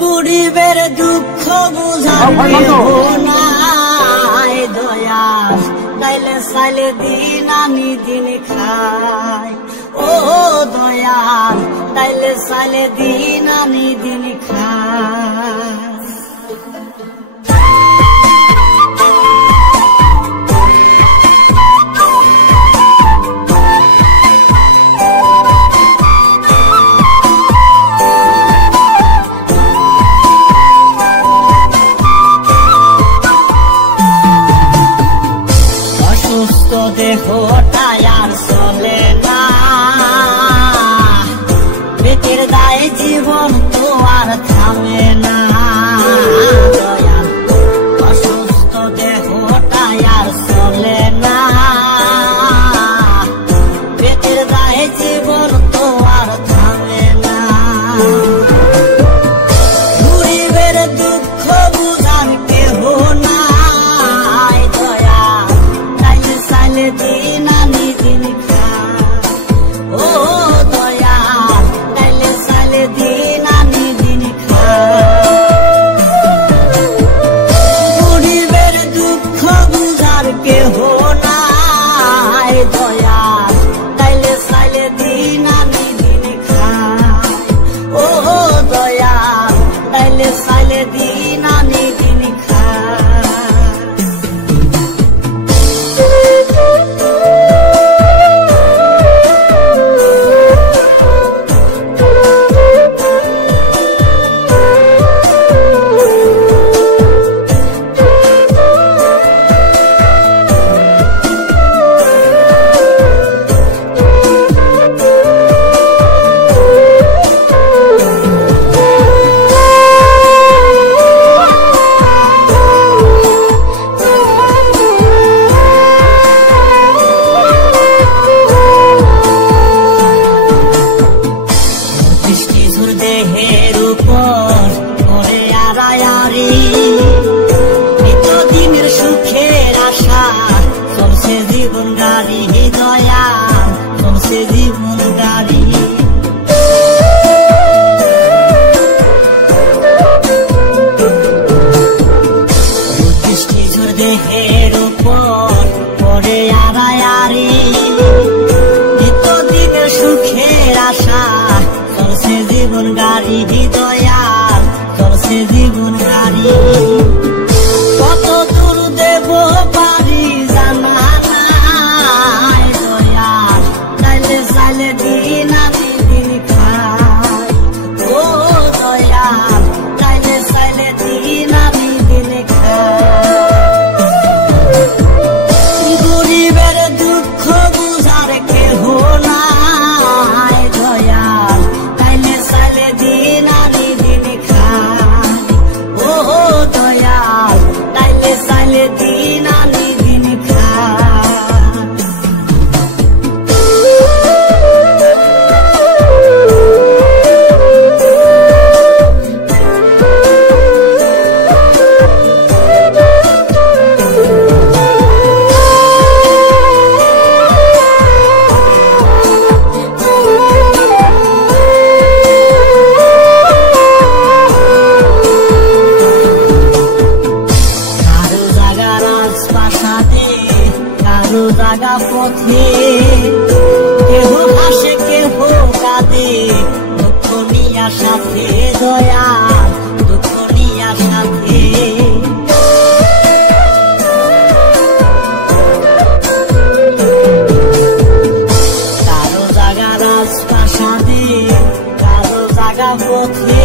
গরিবের দুঃখ বুঝার নাই দয়া তাইলে চাইলে দিন আমি দিন খাই ও দয়াল তাইলে চাইলে দিন আমি দিন খাই দেহটাই আর চলে না পেটের দায়ে জীবন তো আর থামে না অসুস্থ দেহটাই আর চলে না পেটের দায়ে জীবন তো আর থামে না গরিবের দুঃখ বুঝার কেহ নাই দয়া তাইলে চাইলে দিন আমি দিন খাই ও দয়া তাইলে চাইলে দিন আমি দিন খাই গরিবের দুঃখ বুঝার কেহ নাই দয়া তাইলে চাইলে দিন আমি দিন খাই ও দয়া তাইলে চাইলে দিন আমি দিন খাই দেহের উপর করে আড়ায়ারি নিত্যদিনের সুখের আশা চলছে জীবন গাড়ি দয়া চলছে জীবন গাড়ি দেহের উপর করে আড়ায়ারি নিত্যদিনের সুখের আশা চলছে জীবন গাড়ি দয়াল চলছে জীবন গাড়ি কত দূর দেব পারি জানা নাই দয়াল তাইলে চাইলে দিন আমি দিন খাই ও দয়াল তাইলে চাইলে দিন আমি দিন খাই গরিবের দুঃখ বুঝার কেহ নাই দয়াল তাইলে চাইলে দিন আমি দিন খাই ও দয়াল তাইলে চাইলে দিন আমি দিন খাই কারো জাগা পথে কেহ হাসে কেহ কাঁদে দুঃখ নিয়া সাথে দয়াল দুঃখ নিয়া সাথে কারো জাগা রাজপ্রাসাদে কারো জাগা পথে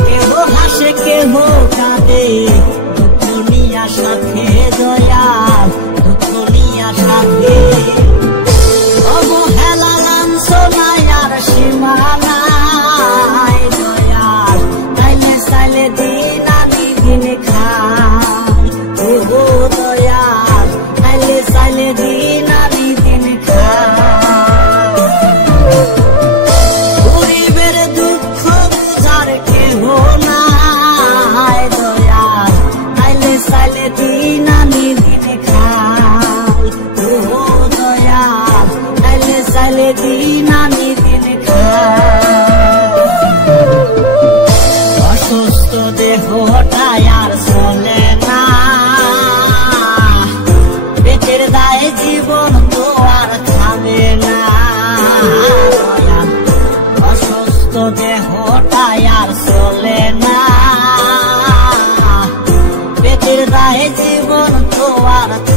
কেহ হাসে কেহ কাঁদে দুঃখ নিয়া সাথে দয়াল দুঃখ নিয়া সাথে অবহেলা লাঞ্ছনায় আর সীমা নাই দয়াল তাইলে চাইলে দিন আমি দিন খাই ও দয়াল তাইলে চাইলে দিন আমি দিন খাই গরিবের দুঃখ বুঝার কেহ নাই দয়াল তাইলে চাইলে দিন আমি দিন খাই ও দয়াল তো আর